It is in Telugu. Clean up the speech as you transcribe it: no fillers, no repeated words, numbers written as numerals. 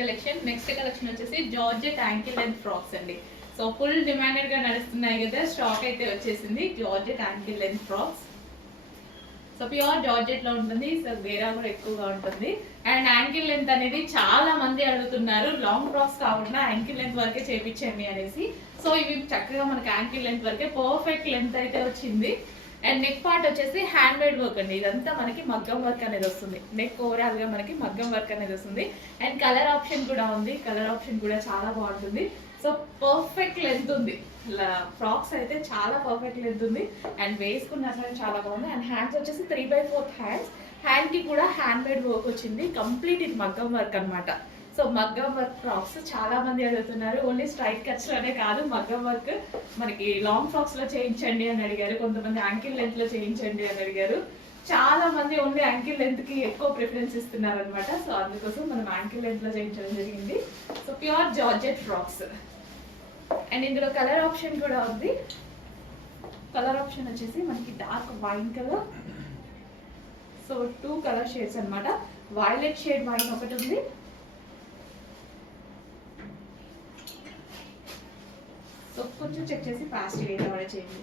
కలెక్షన్. నెక్స్ట్ కలెక్షన్ వచ్చేసి జార్జెట్ యాంకిల్ లెంత్ ఫ్రాక్స్ అండి. సో ఫుల్ డిమాండెడ్ గా నడుస్తున్నాయి కదా, స్టాక్ అయితే వచ్చేసింది georgette ankle length frocks. So pure georgette లో ఉంటుంది, సో వేరా కూడా ఎక్కువగా ఉంటుంది. అండ్ యాంకిల్ లెంత్ అనేది చాలా మంది అడుగుతున్నారు, లాంగ్ ఫ్రాక్స్ కాకుండా యాంకిల్ లెంత్ వరకే చేపించండి అనేసి. సో ఇవి చక్కగా మనకి యాంకిల్ లెంత్ వరకే పర్ఫెక్ట్ లెంత్ అయితే వచ్చింది. అండ్ నెక్ పార్ట్ వచ్చేసి హ్యాండ్ మేడ్ వర్క్ అండి, ఇదంతా మనకి మగ్గం వర్క్ అనేది వస్తుంది. నెక్ ఓవరాల్ గా మనకి మగ్గం వర్క్ అనేది వస్తుంది. అండ్ కలర్ ఆప్షన్ కూడా ఉంది, కలర్ ఆప్షన్ కూడా చాలా బాగుంటుంది. సో పర్ఫెక్ట్ లెంత్ ఉంది, ఫ్రాక్స్ అయితే చాలా పర్ఫెక్ట్ లెంత్ ఉంది. అండ్ వేసుకున్న చాలా బాగుంది. అండ్ హ్యాండ్స్ వచ్చేసి 3/4 హ్యాండ్స్. హ్యాండ్ కి కూడా హ్యాండ్ మేడ్ వర్క్ వచ్చింది, కంప్లీట్ ఇది మగ్గం వర్క్ అనమాట. సో మగ్గం వర్క్ ఫ్రాక్స్ చాలా మంది అడుగుతున్నారు. ఓన్లీ స్ట్రైట్ కట్స్ లోనే కాదు, మగ్గం వర్క్ మనకి లాంగ్ ఫ్రాక్స్ లో చేయించండి అని అడిగారు, కొంతమంది యాంకిల్ లెంత్ లో చేయించండి అని అడిగారు. చాలా మంది ఓన్లీ యాంకిల్ లెంత్ కి ఎక్కువ ప్రిఫరెన్స్ ఇస్తున్నారు అనమాట. సో అందుకోసం మనం యాంకిల్ లెంత్ లో చేయించడం జరిగింది. So pure georgette frocks. And ఇందులో కలర్ ఆప్షన్ కూడా ఉంది. కలర్ ఆప్షన్ వచ్చేసి మనకి dark wine colour, so 2 colour shades అనమాట. వైలెట్ షేడ్ వైన్ ఒకటి ఉంది, సో కొంచెం చెక్ చేసి ఫాస్ట్ ఏదో చేయండి.